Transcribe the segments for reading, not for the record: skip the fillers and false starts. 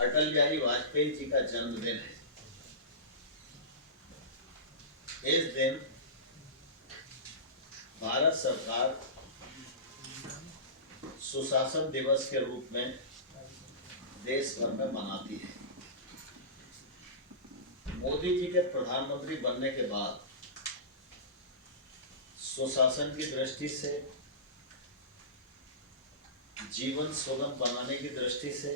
अटल बिहारी वाजपेयी जी का जन्मदिन है। इस दिन भारत सरकार सुशासन दिवस के रूप में देश भर में मनाती है। मोदी जी के प्रधानमंत्री बनने के बाद सुशासन की दृष्टि से, जीवन सुगम बनाने की दृष्टि से,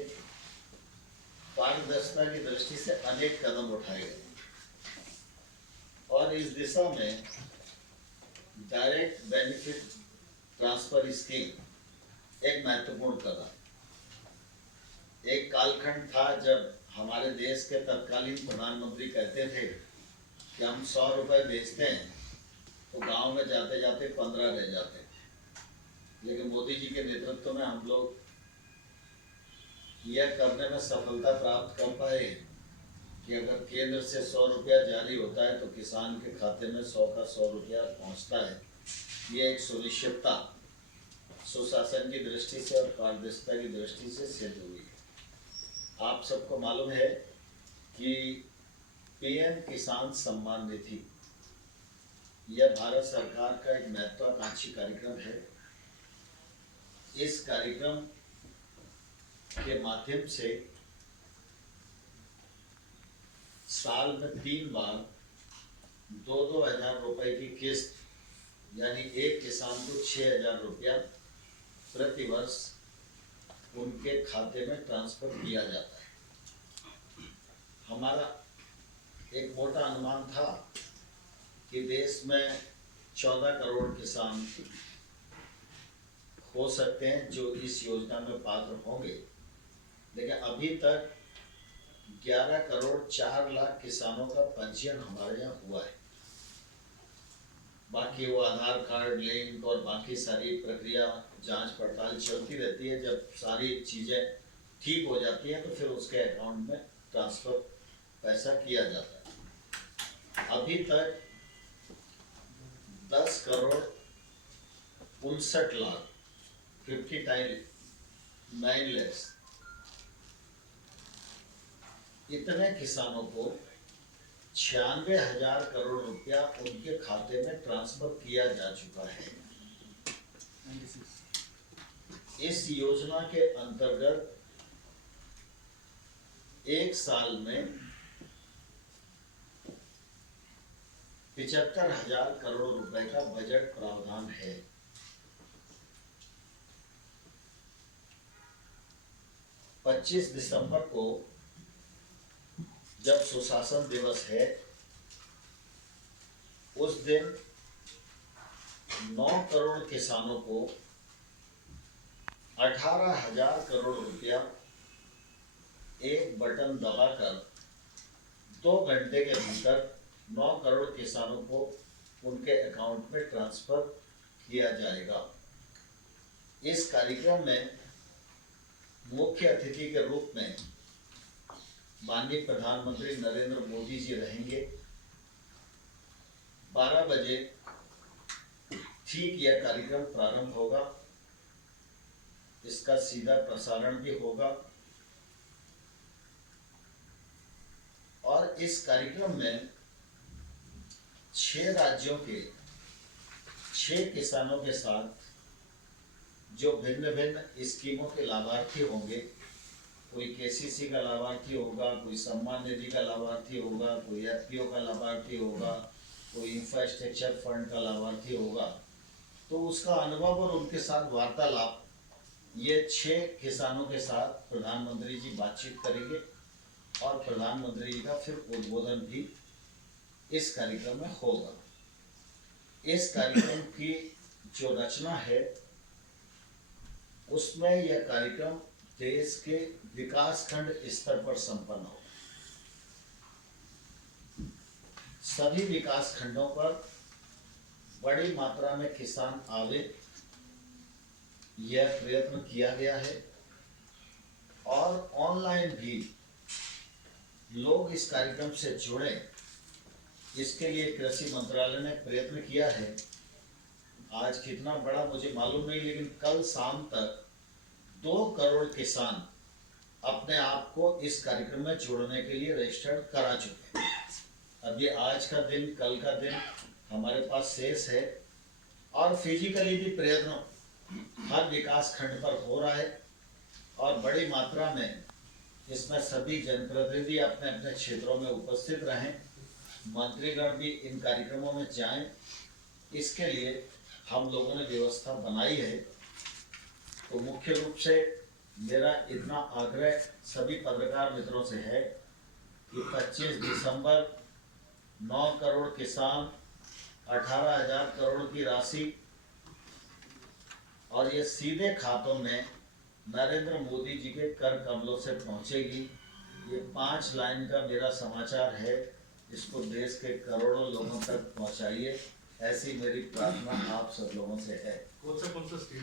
पारदर्शिता की दृष्टि से अनेक कदम उठाए गए और इस दिशा में डायरेक्ट बेनिफिट ट्रांसफर स्कीम एक महत्वपूर्ण कदम। एक कालखंड था जब हमारे देश के तत्कालीन प्रधानमंत्री कहते थे कि हम 100 रुपए भेजते हैं तो गांव में जाते जाते 15 रह जाते, लेकिन मोदी जी के नेतृत्व में हम लोग यह करने में सफलता प्राप्त कर पाए कि अगर केंद्र से 100 रुपया जारी होता है तो किसान के खाते में 100 का 100 रुपया पहुंचता है। ये एक सुनिश्चितता सुशासन की दृष्टि से और पारदर्शिता की दृष्टि से सिद्ध हुई है। आप सबको मालूम है कि पीएम किसान सम्मान निधि यह भारत सरकार का एक महत्वाकांक्षी कार्यक्रम है। इस कार्यक्रम के माध्यम से साल में 3 बार 2-2 हजार रुपए की किस्त, यानी एक किसान को 6,000 रुपया प्रति वर्ष उनके खाते में ट्रांसफर किया जाता है। हमारा एक मोटा अनुमान था कि देश में 14 करोड़ किसान हो सकते हैं जो इस योजना में पात्र होंगे, लेकिन अभी तक 11 करोड़ 4 लाख किसानों का पंजीयन हमारे यहाँ हुआ है। बाकी वो आधार कार्ड लिंक और बाकी सारी प्रक्रिया जांच पड़ताल चलती रहती है। जब सारी चीजें ठीक हो जाती हैं तो फिर उसके अकाउंट में ट्रांसफर पैसा किया जाता है। अभी तक 10 करोड़ 59 लाख 59 lakhs इतने किसानों को 96,000 करोड़ रुपया उनके खाते में ट्रांसफर किया जा चुका है। इस योजना के अंतर्गत एक साल में 75,000 करोड़ रुपए का बजट प्रावधान है। 25 दिसंबर को जब सुशासन दिवस है, उस दिन 9 करोड़ किसानों को 18,000 करोड़ रुपया एक बटन दबाकर 2 घंटे के भीतर 9 करोड़ किसानों को उनके अकाउंट में ट्रांसफर किया जाएगा। इस कार्यक्रम में मुख्य अतिथि के रूप में माननीय प्रधानमंत्री नरेंद्र मोदी जी रहेंगे। 12 बजे ठीक यह कार्यक्रम प्रारंभ होगा। इसका सीधा प्रसारण भी होगा और इस कार्यक्रम में 6 राज्यों के 6 किसानों के साथ जो भिन्न भिन्न स्कीमों के लाभार्थी होंगे, कोई केसीसी का लाभार्थी होगा, कोई सम्मान निधि का लाभार्थी होगा, कोई एफपीओ का लाभार्थी होगा, कोई इंफ्रास्ट्रक्चर फंड का लाभार्थी होगा, तो उसका अनुभव और उनके साथ वार्तालाप ये 6 किसानों के साथ प्रधानमंत्री जी बातचीत करेंगे और प्रधानमंत्री जी का फिर उद्बोधन भी इस कार्यक्रम में होगा। इस कार्यक्रम की जो रचना है उसमें यह कार्यक्रम देश के विकास खंड स्तर पर संपन्न हो। सभी विकास खंडों पर बड़ी मात्रा में किसान आवे, यह प्रयत्न किया गया है और ऑनलाइन भी लोग इस कार्यक्रम से जुड़े, इसके लिए कृषि मंत्रालय ने प्रयत्न किया है। आज कितना बड़ा मुझे मालूम नहीं, लेकिन कल शाम तक 2 करोड़ किसान अपने आप को इस कार्यक्रम में जोड़ने के लिए रजिस्टर्ड करा चुके हैं। अभी आज का दिन, कल का दिन हमारे पास शेष है और फिजिकली भी प्रयत्न हर विकास खंड पर हो रहा है और बड़ी मात्रा में इसमें सभी जनप्रतिनिधि अपने अपने क्षेत्रों में उपस्थित रहें, मंत्रीगण भी इन कार्यक्रमों में जाएं। इसके लिए हम लोगों ने व्यवस्था बनाई है। तो मुख्य रूप से मेरा इतना आग्रह सभी पत्रकार मित्रों से है कि 25 दिसंबर 9 करोड़ किसान, 18,000 करोड़ की राशि और ये सीधे खातों में नरेंद्र मोदी जी के कर कमलों से पहुंचेगी। ये 5 लाइन का मेरा समाचार है, इसको देश के करोड़ों लोगों तक पहुंचाइए, ऐसी मेरी प्रार्थना आप सब लोगों से है। कौन सा स्टेट